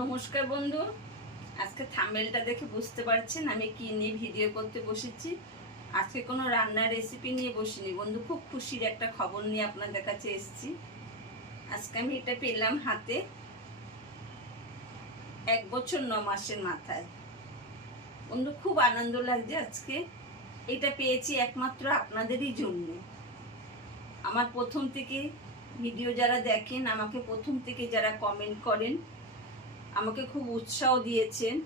নমস্কার বন্ধু। আজকে থাম্বনেলটা দেখে বুঝতে পারছেন আমি কি নিয়ে ভিডিও করতে বসেছি। আজকে কোনো রান্নার রেসিপি নিয়ে বসিনি বন্ধু, খুব খুশির একটা খবর নিয়ে আপনাদের কাছে এসেছি। আজকে আমি এটা পেলাম হাতে 1 বছর 9 মাসের মাথায়। বন্ধু খুব আনন্দ লাগছে আজকে। এটা পেয়েছি একমাত্র আপনাদেরই জন্য। আমার প্রথম থেকে ভিডিও যারা দেখেন, আমাকে প্রথম থেকে যারা কমেন্ট করেন, আমাকে খুব উৎসাহ দিয়েছেন,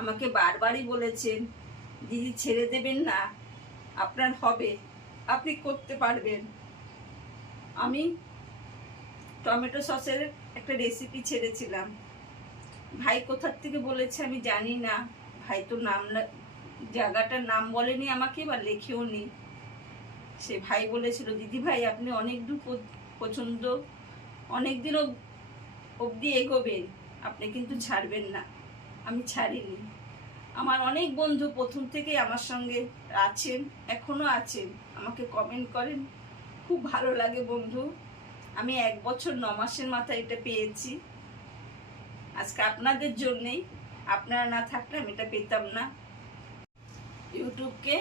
আমাকে বারবারই বলেছেন দিদি ছেড়ে দেবেন না, আপনার হবে, আপনি করতে পারবেন। আমি টমেটো সসের একটা রেসিপি ছেড়েছিলাম। ভাই কোথার থেকে বলেছে আমি জানি না, ভাই তো জায়গাটার নাম বলেনি আমাকে বা লেখেও নি। সে ভাই বলেছিল দিদি ভাই আপনি অনেক দূর পছন্দ, অনেক দিন অবধি এগোবেন, আপনি কিন্তু ছাড়বেন না। আমি ছাড়িনি। আমার অনেক বন্ধু প্রথম থেকে আমার সঙ্গে আছেন, এখনো আছেন, আমাকে কমেন্ট করেন, খুব ভালো লাগে বন্ধু। আমি 1 বছর 9 মাসের মাথায় এটা পেয়েছি। আজকে আপনাদের জন্যেই, আপনারা না থাকলে আমি এটা পেতাম না। ইউটিউবকে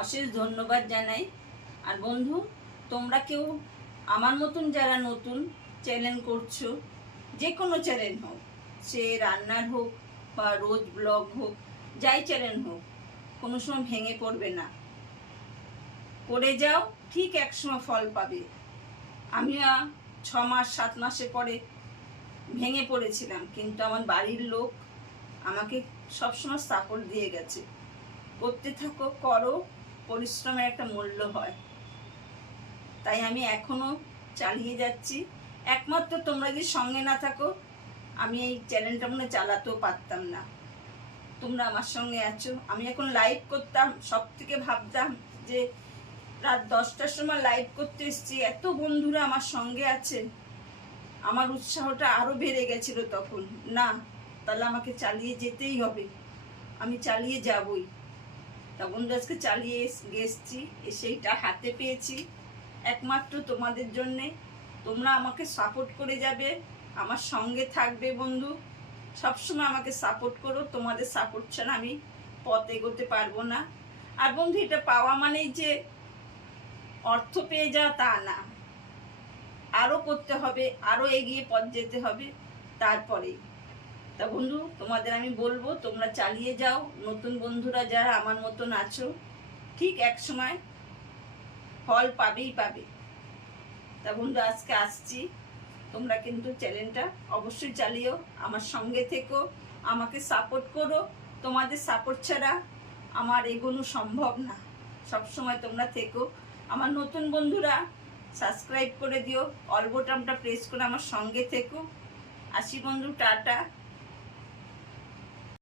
অশেষ ধন্যবাদ জানাই। আর বন্ধু, তোমরা কেউ আমার মতন যারা নতুন চ্যানেল করছো, যে কোনো চ্যানেল হোক, সে রান্নার হোক বা রোজ ব্লগ হোক, যাই চ্যানেল হোক, কোনো সময় ভেঙে পড়বে না। করে যাও, ঠিক একসময় ফল পাবে। আমিও 6 মাস 7 মাসে পরে ভেঙে পড়েছিলাম, কিন্তু আমার বাড়ির লোক আমাকে সবসময় সাপোর্ট দিয়ে গেছে। করতে থাকো, করো, পরিশ্রমের একটা মূল্য হয়। তাই আমি এখনো চালিয়ে যাচ্ছি। একমাত্র তোমরা যদি সঙ্গে না থাকো, আমি এই চ্যানেলটা মনে চালাতেও পারতাম না। তোমরা আমার সঙ্গে আছো। আমি এখন লাইভ করতাম, সব থেকে ভাবতাম যে রাত 10টার সময় লাইভ করতে এসেছি, এত বন্ধুরা আমার সঙ্গে আছে, আমার উৎসাহটা আরও বেড়ে গেছিল তখন। না, তাহলে আমাকে চালিয়ে যেতেই হবে, আমি চালিয়ে যাবই। তখন আজকে চালিয়ে গেছি, সেইটা হাতে পেয়েছি একমাত্র তোমাদের জন্যে। তোমরা আমাকে সাপোর্ট করে যাবে, আমার সঙ্গে থাকবে বন্ধু, সবসময় আমাকে সাপোর্ট করো। তোমাদের সাপোর্ট ছাড়া আমি পথ এগোতে পারবো না। আর বন্ধু, এটা পাওয়া মানেই যে অর্থ পেয়ে যাওয়া তা না, আরও করতে হবে, আরও এগিয়ে পথ যেতে হবে তারপরে। তা বন্ধু, তোমাদের আমি বলবো তোমরা চালিয়ে যাও। নতুন বন্ধুরা যারা আমার মতন আছো, ঠিক এক সময় ফল পাবেই পাবে। তা বন্ধু, আজকে আসছি, তোমরা কিন্তু চ্যানেলটা অবশ্যই চালিও, আমার সঙ্গে থেকো, আমাকে সাপোর্ট করো। তোমাদের সাপোর্ট ছাড়া আমার এগোনো সম্ভব না। সব সময় তোমরা থেকো। আমার নতুন বন্ধুরা সাবস্ক্রাইব করে দিও, অল বোতামটা প্রেস করে আমার সঙ্গে থেকো। আসি বন্ধু, টাটা।